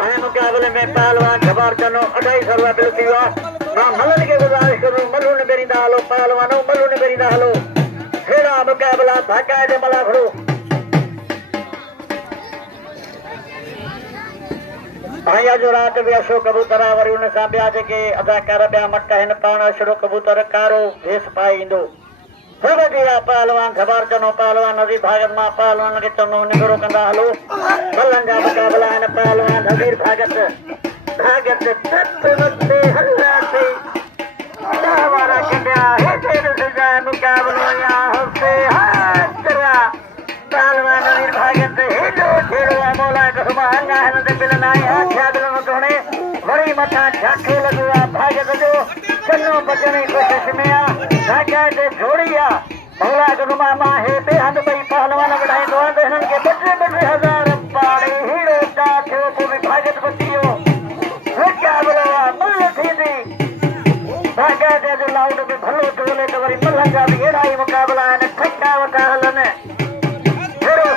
आए मुकाबले में पहलवान जबार चनो 2800 रुपया बिलती हुआ मां मलन के गुजारिश करूं मल्लू ने बेरिंदा हलो पहलवानो मल्लू ने बेरिंदा हलो हेड़ा मुकाबला धाका दे मलाखड़ो आया जो रात भी अशोक कबूतर वरी उन सां ॿिया जेके अदाकार ॿिया मट आहिनि पाण अशोक कबूतर कारो भेस पाए ईंदो पहलवान जबार चनो पहलवान नज़ीर भागत मां पहलवान के चनो निगरो कंदा हलो मल्लन जा मुकाबला आहिनि पहलवान नज़ीर भागत तत वक़्ते हल्ला से दावारा कढिया हेठे ॾिसजाए मुकाबलो या हुसे हातरा पहलवान नज़ीर भागत हेॾो छेड़ो आहे मौला कसम अञा हिन ते बिल न आहे आख्या बिल न तोड़े वरी मथां झाके लॻो आहे भागत जो चनो बचण जी कोशिश में आहे धागा ते जोड़ी आहे मौला कसम मां हे ॿे हंध ॿई पहलवान वधाईंदो आहे त हिननि खे 2-2 हज़ार पाड़े हीरो चा थियो पोइ बि भागत बची वियो मुकाबलो आहे मल्ह थींदी धागा ते जो लाउड बि भलो टोले त वरी मल्हनि जा बि अहिड़ा ई मुकाबला आहिनि ठका वठा हलनि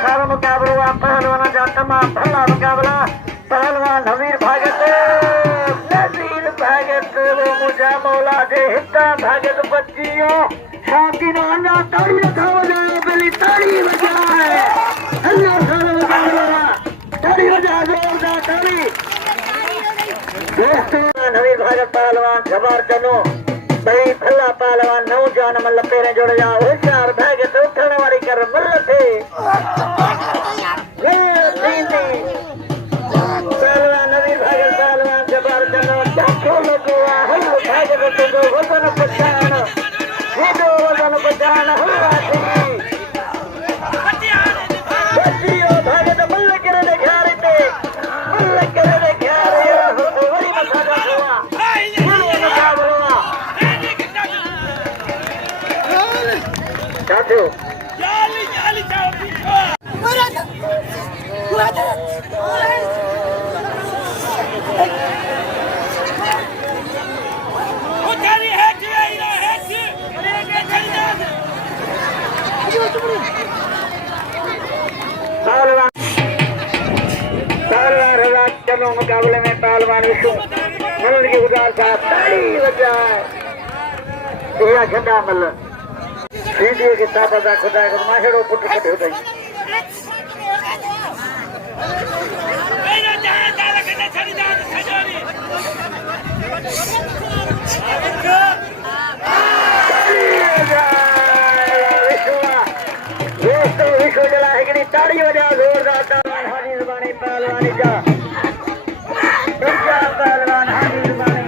सारो मुकाबलो आहे पहलवान जा तमाम भला मुकाबला पहलवान नज़ीर भागत वो मुझा मौला दे हिता भागत बच्चियों शौकीन अल्लाह ताड़ी रखा वजाए पहली ताड़ी वजाए अल्लाह सारो मुकाबला ताड़ी वजा जोरदार ताड़ी दोस्तों नज़ीर भागत पहलवान जबार चनो बड़ी भला पहलवान नौजान मल्ल पेरे जोड़ जा होशियार भागत उठण वारी कर मल्ल थे पहलवान नज़ीर भागत पहलवान जबार चनो चाखो लगो हल भागत तो वजन पछाण हेडो वजन पछाण हल्ला थी बचियो भागत मल्ल करे देखारे ते मल्ल करे देखारे वरी मथा हुआ साथियों पहलवान चलो मुकाबले में पहलवान विष्णु मल्ल की गुजार साहब ताड़ी बजाए झंडा मल्ल सीधी के साथ अदा खुदा को माहेड़ो पुट कटे हो गई मेरा जहां दादा कटे छड़ी जा सजोरी विश्व जला हिकड़ी ताड़ी वजा जोरदार पहलवान हाजी जुबानी पहलवानी जा पहलवान हाजी जुबानी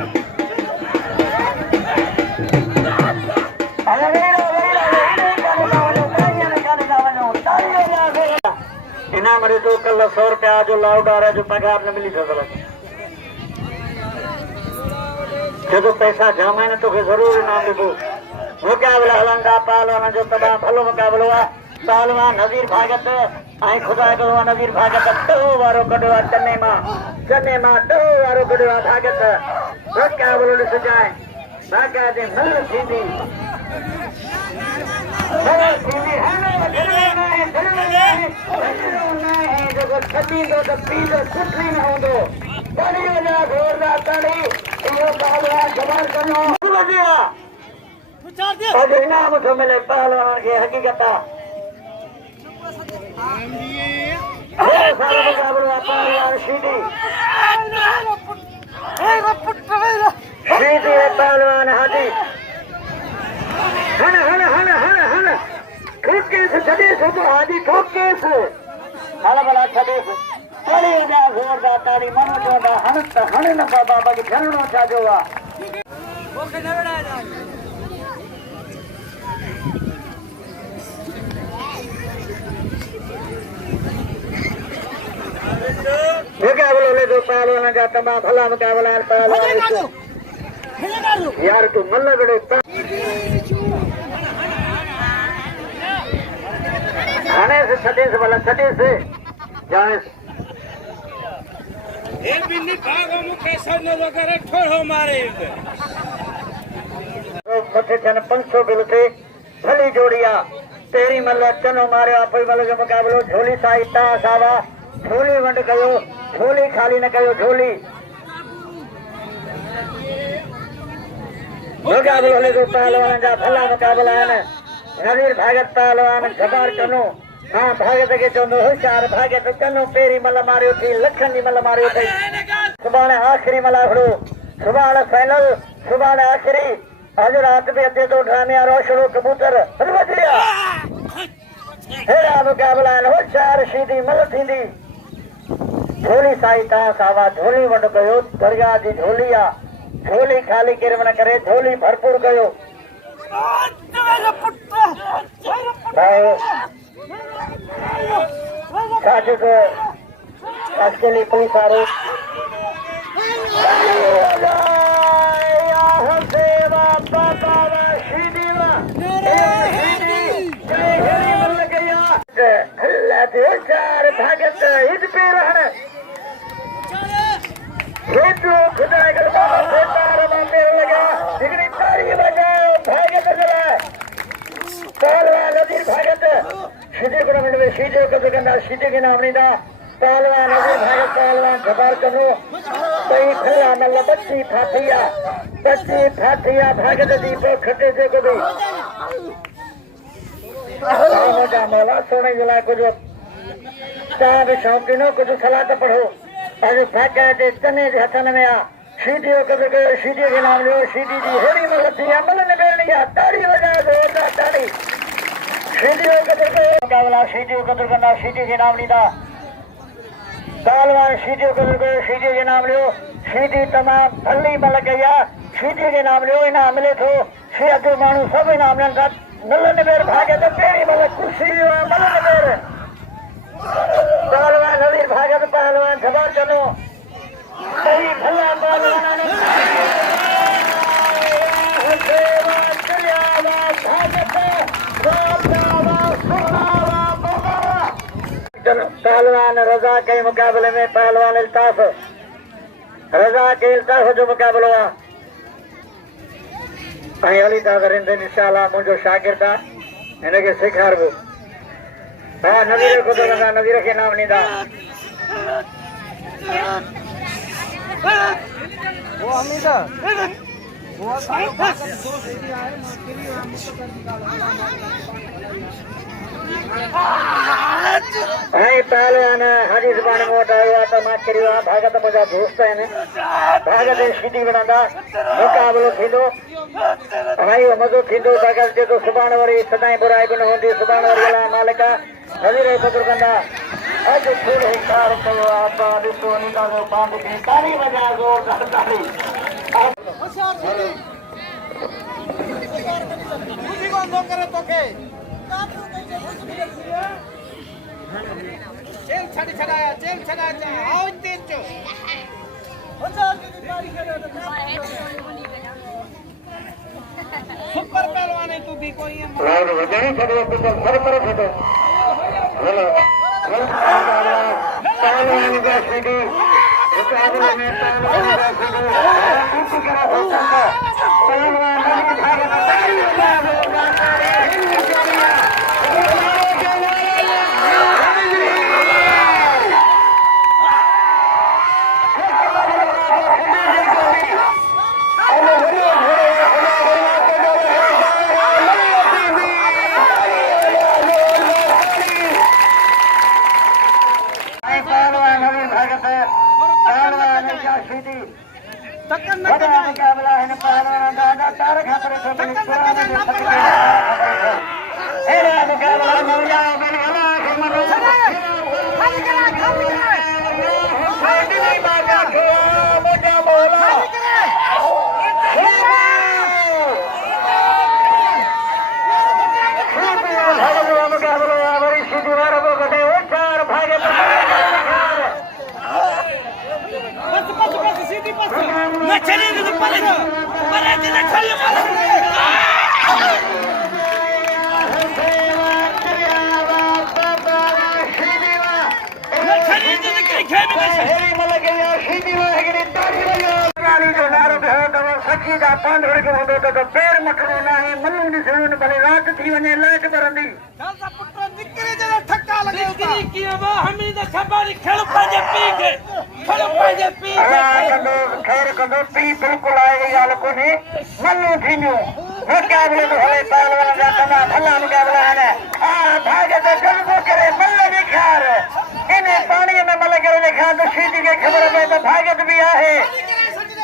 इनाम रे तो कल 100 रुपया जो लाउड आ रहा है जो पगार न मिली सके जो पैसा जमा है ना तो जरूर इनाम देबो मुकाबला हलंदा पहलवान जो तमाम भलो मुकाबलो आहे पहलवान नज़ीर भागत आई खुदा को नज़ीर भागत तो वारो कढवा चन्ने मां तो वारो कढवा भागत मुकाबलो ॾिस जाए भागा दे मल थींदी छॾींदो त पींदो कुझु बि न हूंदो ताड़ी वञा ज़ोरदार ताड़ी इहो पहलवान जबार चनो अॼु इनाम थो मिले पहलवान खे हक़ीक़त मुकाबलो आहे पहलवान सीधी पहलवान हाजी हण ठोकेस छॾे सुबुह हाजी ठोकेस हल भला छॾेसि ताड़ी वञा ज़ोरदार ताड़ी माण्हू चवंदा हण त हण न बाबा बाक़ी झरणो छाजो आहे मुकाबलो ले दो पहलवान जा तमाम भला मुकाबला पहलवान यार तू मल्ल बड़े आने से छठे से भला छठे से जाने ए बिल्ली भागो मुखे सन्नो वगैरह ठोड़ो मारे मथे छन 500 बिल थे भली जोड़िया तेरी मल्ल चनो मारियो पोइ मल्ल जो मुकाबलो झोली साई ता सावा झोली वंड कयो, झोली खाली न कयो, झोली मुकाबलो हले तो पहलवान जा भला मुकाबला है। नवीर भागत पहलवान जबार कनो हाँ भागत के चवंदो होशियार भागत कनो पेरी मल मारियो थी लखन जी मल मारियो थी सुभाणे आखिरी मलाखड़ो सुभाणे फाइनल सुभाणे आखिरी अज रात भी अधे तो ड्रामे रोशड़ो कबूतर हलवदिया हेरा मुकाबला होशियार सीधी मल थींदी झोली साई ता सावा झोली वंड कयो दरिया जी झोली आ झोली खाली केर न करे झोली भरपूर कयो साजु को अकेली पुलिस आ रही भागत इस पे रहना खुदा लगा तारी बजाओ भागत चला पहलवान नजीर भागत सीधे टूर्नामेंट में सीधे कब्जे करना सीधे के नाम नहीं था पहलवान नजीर भागत पहलवान जबार करो कई खल्ला मल्ल बच्ची फाथिया भागत दीपो खटे से को भी मोजा मौला सोने जिला कुछ साहब शौकीनो कुछ सलाह तो पढ़ो आज भाग्य के तने हथन में आ सीधी कब्जे सीधी के नाम लो सीधी जी हेरी मल थी अमल ने बेलनी आ ताड़ी बजा जोरदार ताड़ी सीधी कब्जे मुकाबला सीधी कब्जे करना सीधी के नाम नहीं था पहलवान सीधी कब्जे सीधी के नाम लो सीधी तमाम भली मल गया सीधी के नाम लो इनाम मिले तो सी अधो मानू सब इनाम नलन बेर भागे तो पेरी मल कुर्सी मलन बेर पहलवान नवीर भागत पहलवान जबार चलो सही भला पहलवान पहलवान रजा के मुकाबले में पहलवान इल्ताफ रजा के इल्ताफ जो मुकाबलो आहे हली था करनि इंशाअल्लाह मुंहिंजो शागिर्द आहे हिनखे सेखारबो हाँ नवीर को तो लगा नवीर के नाम नहीं था वो हमीदा भाई पहलवान हरीश बाण मोट आयो तो मां करियो भागत मुझा दोस्त है भागत सीधी बनांदा मुकाबलो थींदो भाई मज़ो थींदो भागत जे तो सुभाण वरी सदाई बुराई भी न होंदी सुभाण वरी अल्लाह मालिका नवीर को कंदा आज थोड़ो कार कयो आपा ॾिसो नीता जो बांध के ताली बजा जोरदार ताली खुशी को न करे तोके चेल छड़ाया आओ तेज चो सुपर पहलवान है तू भी कोई है लाइव वजनी छड़ो तो सर पर फटो हेलो पहलवान का सीधी मुकाबले में पहलवान का सीधी किसी तरह होता है पहलवान नहीं भागता ताली बजा पैर मखणो ना है मल्लू ॾिसण भले रात थी वञे लाइट बरंदी पुट निकिरे जरा ठका बिक्री की वो हमी दा खबर खेल पाजे पी के खैर कंदो पी बिल्कुल आएगी गाल को नहीं मनु थीनियो मुकाबले तो हले पहलवान जा कना भला मुकाबला है भागे तो गलबो करे मल्ल भी खार इन्हें पानी में मल्ल करे देखा तो सीधी के खबर में तो भागत भी आहे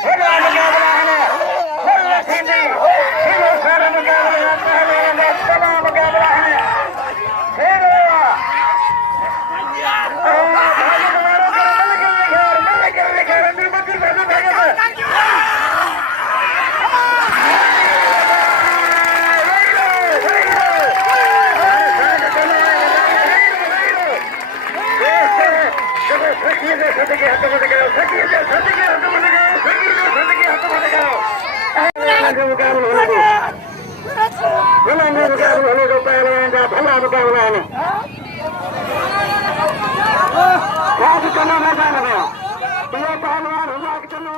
बड़ा मुकाबला है मल्ल सीधी ये सारा मुकाबला है पहलवान का तमाम मुकाबला है फिर भला मुकाबला है पहलवान हुआ चलो